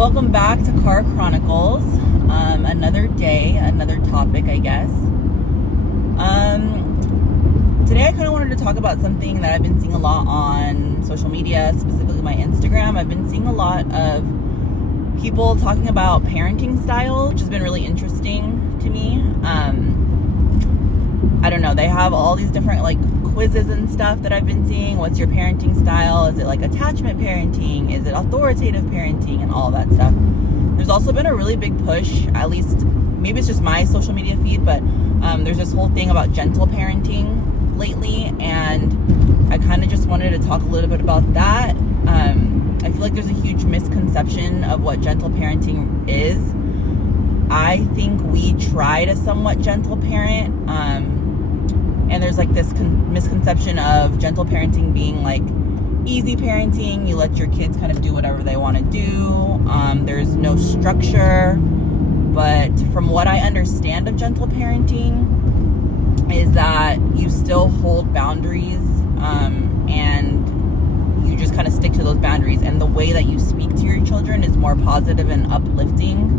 Welcome back to Chronicles. Another day, another topic, I guess. Today I kind of wanted to talk about something that I've been seeing a lot on social media, specifically my Instagram. I've been seeing a lot of people talking about parenting styles, which has been really interesting to me. I don't know, they have all these different quizzes and stuff that I've been seeing. What's your parenting style? Is it attachment parenting? Is it authoritative parenting? And all that stuff. There's also been a really big push, at least maybe it's just my social media feed, but there's this whole thing about gentle parenting lately, and I kind of just wanted to talk a little bit about that. I feel like there's a huge misconception of what gentle parenting is. I think we try to somewhat gentle parent, and there's this misconception of gentle parenting being easy parenting. You let your kids kind of do whatever they want to do. There's no structure. But from what I understand of gentle parenting is that you still hold boundaries, and you just kind of stick to those boundaries. And the way that you speak to your children is more positive and uplifting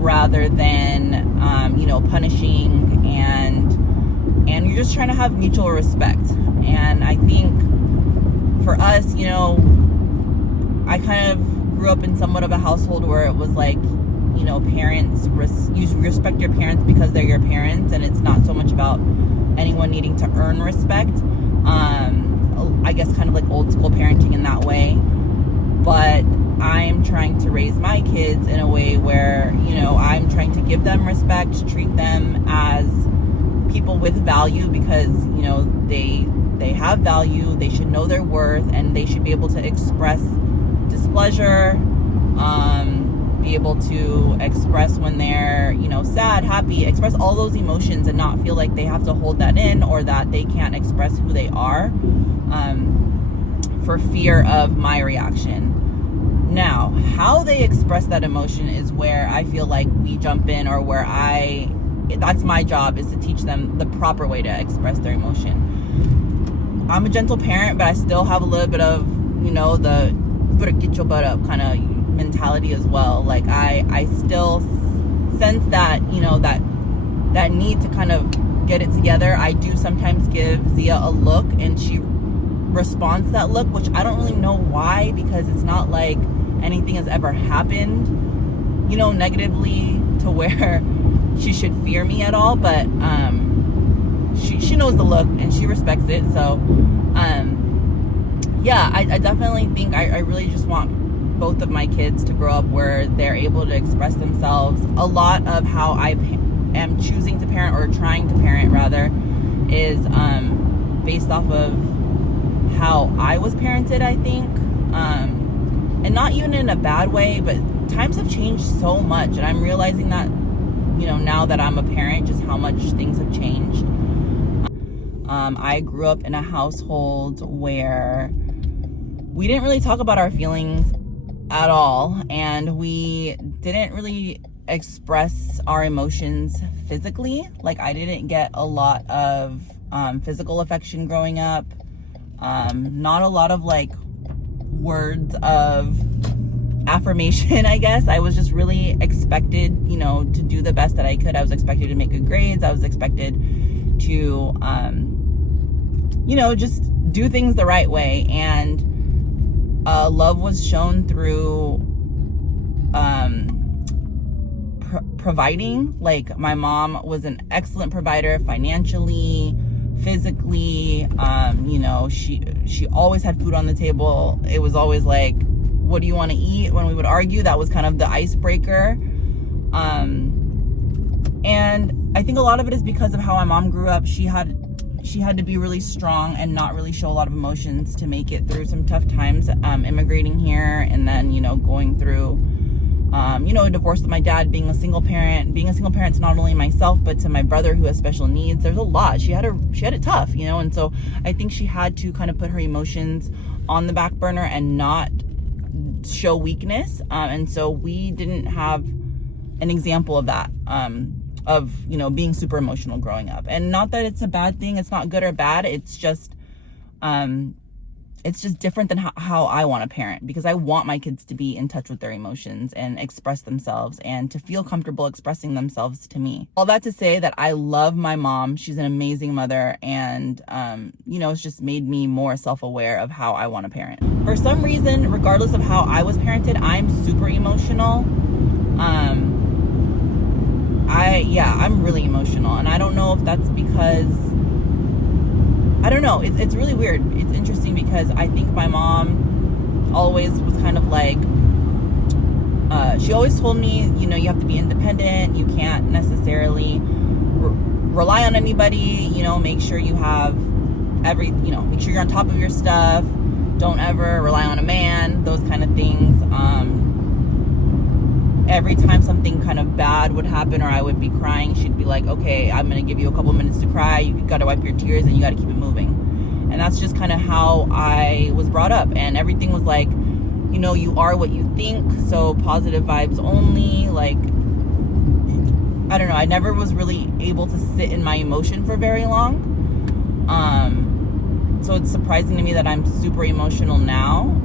rather than, punishing, and you're just trying to have mutual respect. And I think for us, I kind of grew up in somewhat of a household where it was parents, you respect your parents because they're your parents, and it's not so much about anyone needing to earn respect. I guess kind of old school parenting in that way. But I'm trying to raise my kids in a way where, I'm trying to give them respect, treat them as people with value because, they have value, they should know their worth, and they should be able to express displeasure, be able to express when they're, sad, happy, express all those emotions and not feel like they have to hold that in or that they can't express who they are, for fear of my reaction. Now, how they express that emotion is where I feel like we jump in, or where that's my job, is to teach them the proper way to express their emotion. I'm a gentle parent, but I still have a little bit of, the better get your butt up kind of mentality as well. I still sense that, that need to kind of get it together. I do sometimes give Zia a look and she responds to that look, which I don't really know why, because it's not like anything has ever happened, negatively to where she should fear me at all. But she knows the look and she respects it. So I definitely think I really just want both of my kids to grow up where they're able to express themselves. A lot of how I am choosing to parent, or trying to parent rather, is based off of how I was parented, I think. And not even in a bad way, but times have changed so much, and I'm realizing that, now that I'm a parent, just how much things have changed. I grew up in a household where we didn't really talk about our feelings at all, and we didn't really express our emotions physically. I didn't get a lot of physical affection growing up. Not a lot of words of affirmation, I guess. I was just really expected, to do the best that I could. I was expected to make good grades. I was expected to, just do things the right way. And love was shown through providing. My mom was an excellent provider financially, physically. She always had food on the table. It was always what do you want to eat? When we would argue, that was kind of the icebreaker. And I think a lot of it is because of how my mom grew up. She had to be really strong and not really show a lot of emotions to make it through some tough times, immigrating here, and then, going through, a divorce with my dad, being a single parent to not only myself, but to my brother who has special needs. There's a lot. She had it tough, and so I think she had to kind of put her emotions on the back burner and not show weakness. And so we didn't have an example of that, of being super emotional growing up. And not that it's a bad thing, it's not good or bad, it's just it's just different than how I want to parent, because I want my kids to be in touch with their emotions and express themselves and to feel comfortable expressing themselves to me. All that to say that I love my mom. She's an amazing mother, and it's just made me more self-aware of how I want to parent. For some reason, regardless of how I was parented, I'm super emotional. I'm really emotional, and I don't know if that's because, I don't know, it's really weird. It's interesting because I think my mom always was kind of like, she always told me, you have to be independent, you can't necessarily rely on anybody, make sure you have make sure you're on top of your stuff, don't ever rely on a man, those kind of things. Every time something kind of bad would happen or I would be crying, she'd be like, okay, I'm going to give you a couple minutes to cry. You got to wipe your tears and you got to keep it moving. And that's just kind of how I was brought up. And everything was like, you are what you think. So positive vibes only. Like, I don't know. I never was really able to sit in my emotion for very long. So it's surprising to me that I'm super emotional now.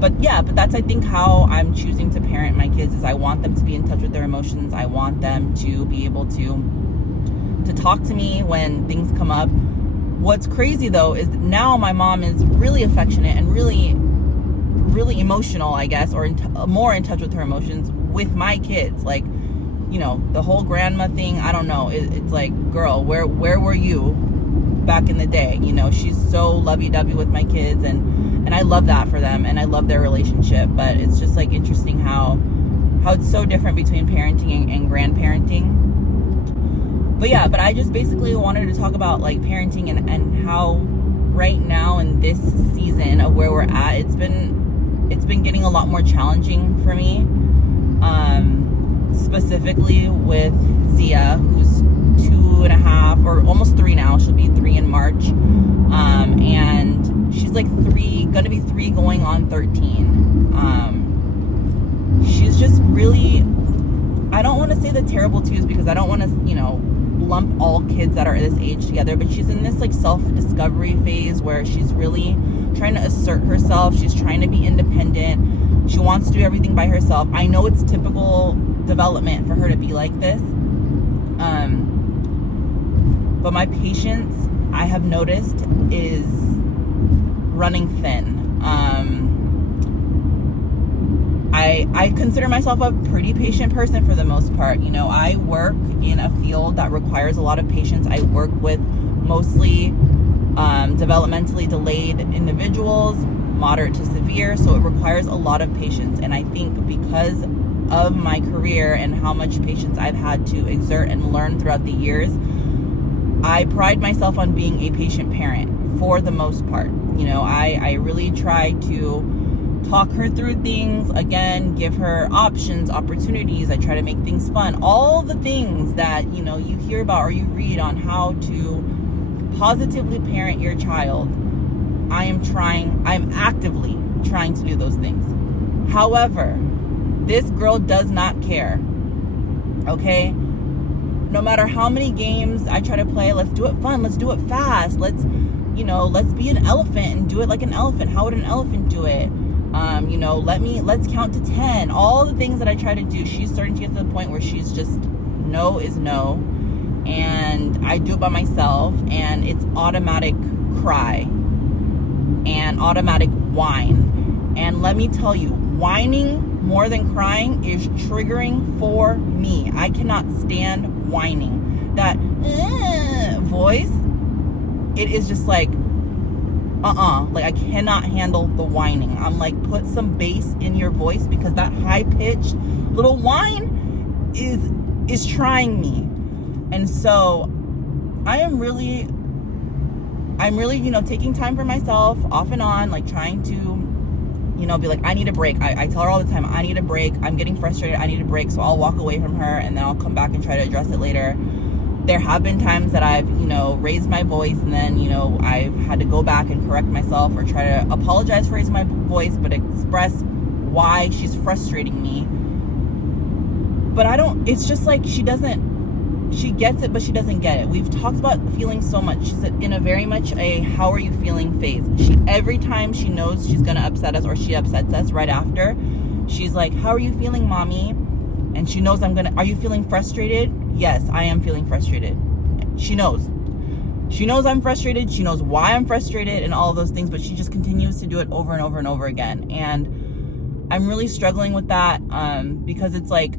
But that's, I think, how I'm choosing to parent my kids is I want them to be in touch with their emotions. I want them to be able to talk to me when things come up. What's crazy, though, is now my mom is really affectionate and really, really emotional, I guess, or more in touch with her emotions with my kids. Like, the whole grandma thing, I don't know. It's like, girl, where were you back in the day? She's so lovey-dovey with my kids, and I love that for them, and I love their relationship. But it's just like interesting how it's so different between parenting and grandparenting. But I just basically wanted to talk about like parenting and how right now in this season of where we're at, it's been getting a lot more challenging for me. Specifically with Zia, who's 2.5 or almost 3 now. She'll be 3 in March. And she's like 3, gonna be 3 going on 13. She's just really, I don't want to say the terrible twos because I don't want to, lump all kids that are this age together, but she's in this like self-discovery phase where she's really trying to assert herself. She's trying to be independent. She wants to do everything by herself. I know it's typical development for her to be like this. But my patience, I have noticed, is running thin. I consider myself a pretty patient person for the most part. I work in a field that requires a lot of patience. I work with mostly developmentally delayed individuals, moderate to severe, so it requires a lot of patience. And I think because of my career and how much patience I've had to exert and learn throughout the years, I pride myself on being a patient parent for the most part. I really try to talk her through things, again, give her options, opportunities. I try to make things fun. All the things that, you hear about or you read on how to positively parent your child. I'm actively trying to do those things. However, this girl does not care. Okay? No matter how many games I try to play, let's do it fun, let's do it fast, let's be an elephant and do it like an elephant. How would an elephant do it? Let's count to 10. All the things that I try to do, she's starting to get to the point where she's just, no is no. And I do it by myself, and it's automatic cry and automatic whine. And let me tell you, whining more than crying is triggering for me. I cannot stand whining. That voice, it is just like, like I cannot handle the whining. I'm like, put some bass in your voice, because that high-pitched little whine is trying me. And so I'm really, taking time for myself off and on, like trying to, be like, I need a break. I tell her all the time, I need a break. I'm getting frustrated. I need a break. So I'll walk away from her, and then I'll come back and try to address it later. There have been times that I've, raised my voice, and then, I've had to go back and correct myself or try to apologize for raising my voice, but express why she's frustrating me. But it's just like she doesn't she gets it, but she doesn't get it. We've talked about feeling so much. She's in a very much a how are you feeling phase. Every time she knows she's gonna upset us or she upsets us right after, she's like, how are you feeling, mommy? And she knows are you feeling frustrated? Yes, I am feeling frustrated. She knows I'm frustrated. She knows why I'm frustrated and all of those things, but she just continues to do it over and over and over again. And I'm really struggling with that because it's like,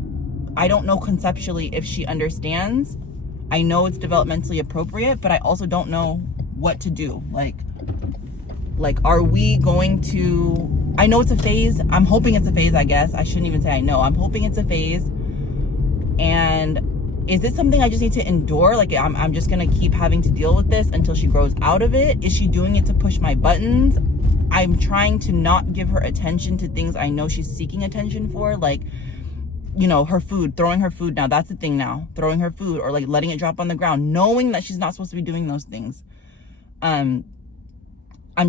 I don't know conceptually if she understands. I know it's developmentally appropriate, but I also don't know what to do. Like, are we going to, I know it's a phase. I'm hoping it's a phase, I guess. I shouldn't even say I know. I'm hoping it's a phase. And is it something I just need to endure? Like, I'm just going to keep having to deal with this until she grows out of it? Is she doing it to push my buttons? I'm trying to not give her attention to things I know she's seeking attention for. Like, you know, her food, throwing her food now. That's the thing now. Throwing her food or like letting it drop on the ground, knowing that she's not supposed to be doing those things. I'm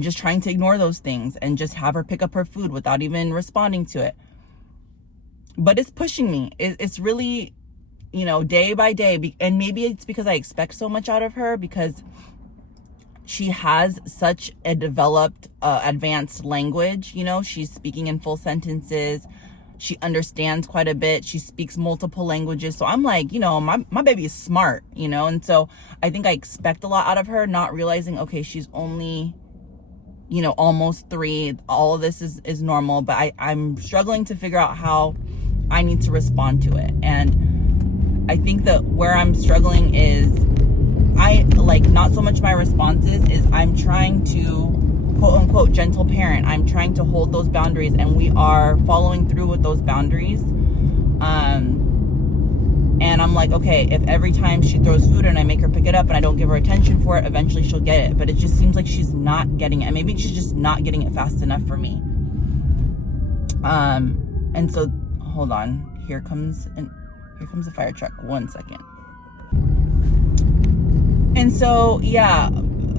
just trying to ignore those things and just have her pick up her food without even responding to it. But it's pushing me. It's really, you know, day by day. And maybe it's because I expect so much out of her because she has such a developed, advanced language. You know, she's speaking in full sentences. She understands quite a bit. She speaks multiple languages. So I'm like, you know, my baby is smart, you know? And so I think I expect a lot out of her, not realizing, okay, she's only, you know, almost 3. All of this is normal, but I'm struggling to figure out how I need to respond to it. And I think that where I'm struggling is not so much my responses is I'm trying to quote unquote gentle parent. I'm trying to hold those boundaries and we are following through with those boundaries. And I'm like, okay, if every time she throws food and I make her pick it up and I don't give her attention for it, eventually she'll get it. But it just seems like she's not getting it. Maybe she's just not getting it fast enough for me. And so hold on, here comes a fire truck. 1 second. And so, yeah,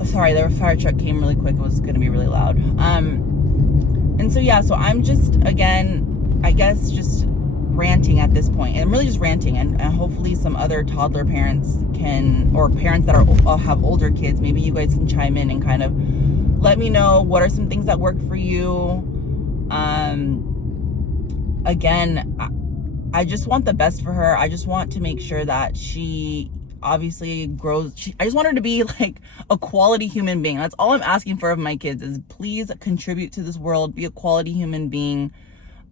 sorry, the fire truck came really quick. It was going to be really loud. And so, yeah, so I'm just, again, I guess just ranting at this point. And I'm really just ranting. And hopefully some other toddler parents can, or parents that have older kids, maybe you guys can chime in and kind of let me know what are some things that work for you. Again, I just want the best for her. I just want to make sure that she obviously grows. I just want her to be like a quality human being. That's all I'm asking for of my kids is please contribute to this world, be a quality human being.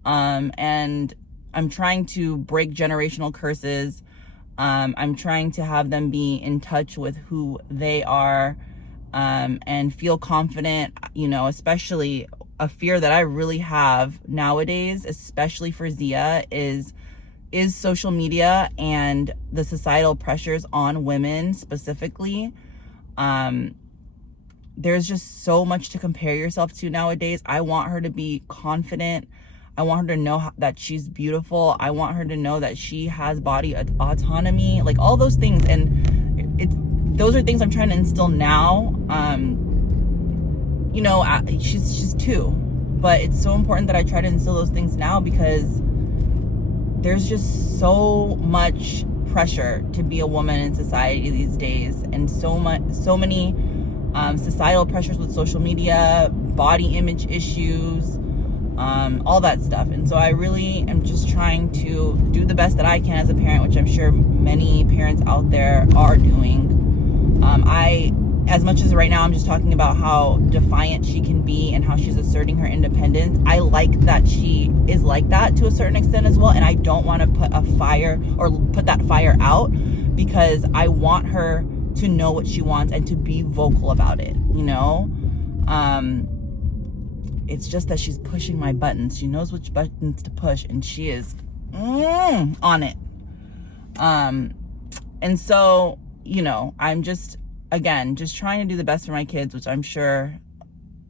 And I'm trying to break generational curses. I'm trying to have them be in touch with who they are, and feel confident, you know, especially a fear that I really have nowadays, especially for Zia, is social media and the societal pressures on women specifically. There's just so much to compare yourself to nowadays. I want her to be confident. I want her to know that she's beautiful. I want her to know that she has body autonomy, like all those things. And those are things I'm trying to instill now. You know, she's 2, but it's so important that I try to instill those things now because there's just so much pressure to be a woman in society these days, and so many societal pressures with social media, body image issues, all that stuff. And so I really am just trying to do the best that I can as a parent, which I'm sure many parents out there are doing. As much as right now I'm just talking about how defiant she can be and how she's asserting her independence, I like that she is like that to a certain extent as well. And I don't want to put that fire out because I want her to know what she wants and to be vocal about it, you know? It's just that she's pushing my buttons. She knows which buttons to push and she is on it. And so, you know, I'm just, again, just trying to do the best for my kids, which I'm sure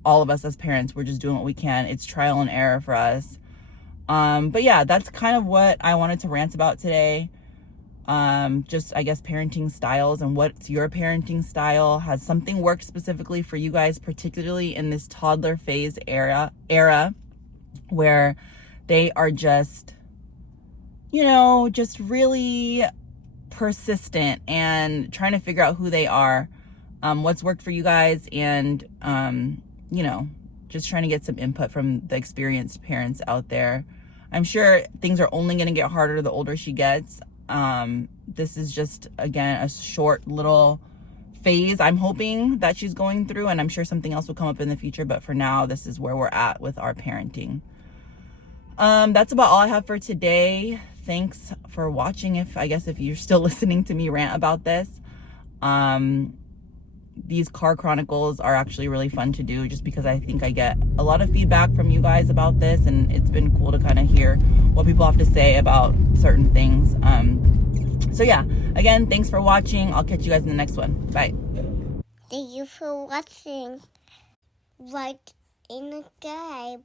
all of us as parents, we're just doing what we can. It's trial and error for us. But yeah, that's kind of what I wanted to rant about today. Just, I guess, parenting styles and what's your parenting style. Has something worked specifically for you guys, particularly in this toddler phase era where they are just, you know, just really persistent and trying to figure out who they are, what's worked for you guys, and you know, just trying to get some input from the experienced parents out there. I'm sure things are only going to get harder the older she gets. This is just, again, a short little phase I'm hoping that she's going through, and I'm sure something else will come up in the future, but for now, this is where we're at with our parenting. That's about all I have for today. Thanks for watching. If you're still listening to me rant about this. These car chronicles are actually really fun to do, just because I think I get a lot of feedback from you guys about this, and it's been cool to kind of hear what people have to say about certain things. So yeah, again, thanks for watching. I'll catch you guys in the next one. Bye. Thank you for watching. Like and subscribe.